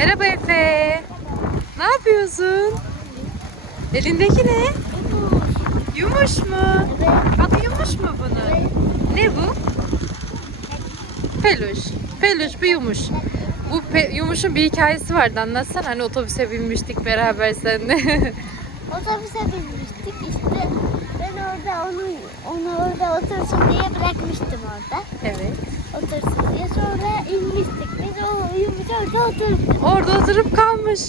Merhaba Efe. Ne yapıyorsun? Elindeki ne? Yumuş mu? Adı yumuş mu bunun? Ne bu? Peluş. Peluş bir yumuş. Bu pe- yumuşun bir hikayesi vardı. Anlatsana hani otobüse binmiştik beraber seninle. Otobüse binmiştik işte. Ben orada onu onu orada otursun diye bırakmıştım orada. evet. Otursun diye. Sonra inmiştik. Biz o orada oturduk. Orada oturup kalmış.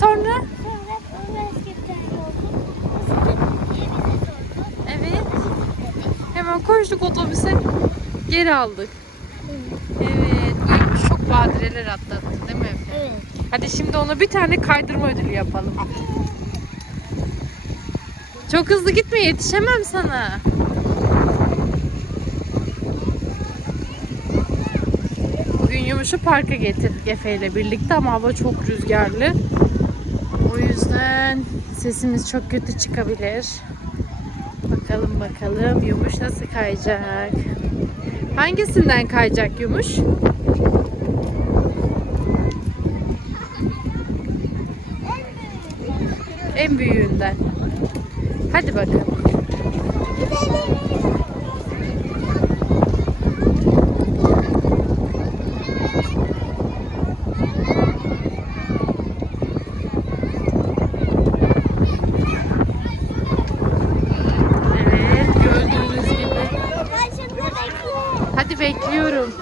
Sonra? Sonra o basketler oldu. Evet. Hemen koştuk otobüse. Geri aldık. Evet. Uyumuş çok badireler atlattı değil mi Efe? Evet. Hadi şimdi ona bir tane kaydırma ödülü yapalım. Çok hızlı gitme yetişemem sana. Bugün Yumuş'u parka getirdik Efe ile birlikte ama hava çok rüzgarlı. O yüzden sesimiz çok kötü çıkabilir. Bakalım bakalım Yumuş nasıl kayacak? Hangisinden kayacak Yumuş? En büyüğünden. Hadi bakalım. Evet, gördüğünüz gibi. Ben şimdi bekliyorum. Hadi bekliyorum.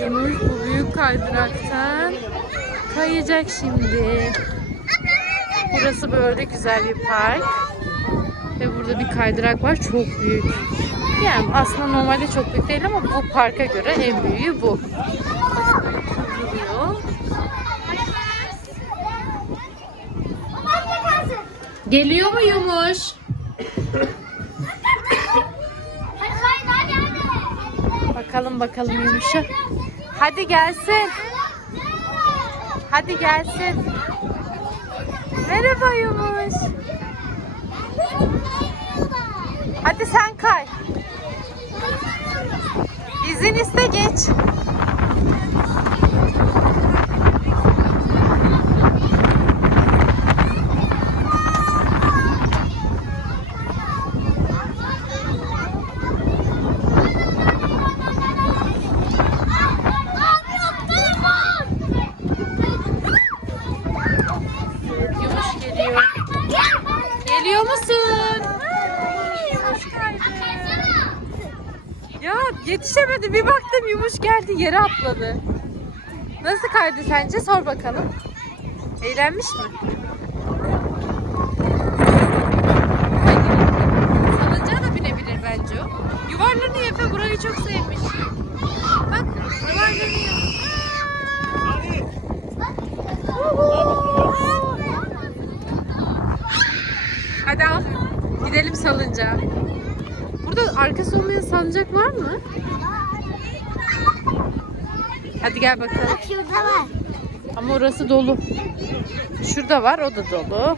Yumuş bu büyük kaydıraktan kayacak şimdi. Burası böyle güzel bir park. Ve burada bir kaydırak var. Çok büyük. Yani aslında normalde çok büyük değil ama bu parka göre en büyüğü bu. Geliyor mu Yumuş? Bakalım bakalım Yumuş'a. Hadi gelsin. Hadi gelsin. Merhaba Yumuş. Hadi sen kay. İzin iste geç. Evet, Yumuş geliyor. Geliyor musun? Yumuş kaydı. Ya yetişemedi. Bir baktım Yumuş geldi yere atladı. Nasıl kaydı sence? Sor bakalım. Eğlenmiş mi? Salıncağa da binebilir bence o. Yuvarlanıyor Efe burayı çok sevmiş. Bak yuvarlanıyor. Hadi al. Gidelim salıncağa. Burada arkası olmayan salıncak var mı? Hadi gel bakalım. Bak şurada var. Ama orası dolu. Şurada var, o da dolu.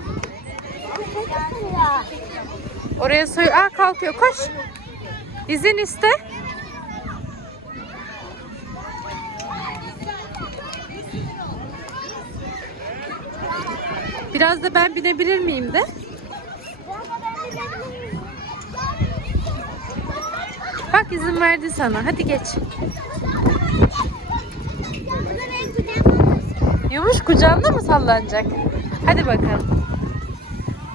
Oraya soy... Aa kalkıyor, koş. İzin iste. Biraz da ben binebilir miyim de? Bak izin verdi sana. Hadi geç. Yumuş kucağında mı sallanacak? Hadi bakalım.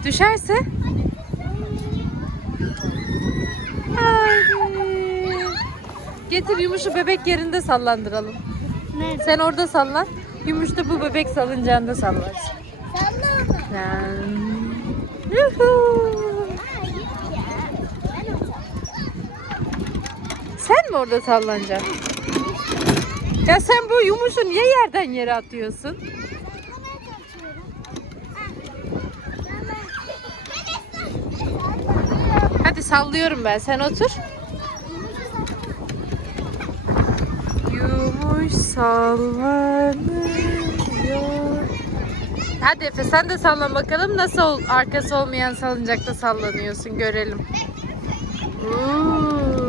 Düşerse? Haydi. Getir Yumuş'u bebek yerinde sallandıralım. Nerede? Sen orada sallan. Yumuş da bu bebek salıncağında sallansın. Salla onu. Lan. Yuhu. Sen mi orada sallanacaksın? Ya sen bu yumuşu niye yerden yere atıyorsun? Hadi sallıyorum ben. Sen otur. Yumuş sallanıyor. Hadi Efe sen de sallan bakalım nasıl arkası olmayan salıncakta sallanıyorsun görelim. Oo.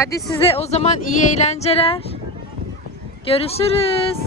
Hadi size o zaman iyi eğlenceler. Görüşürüz.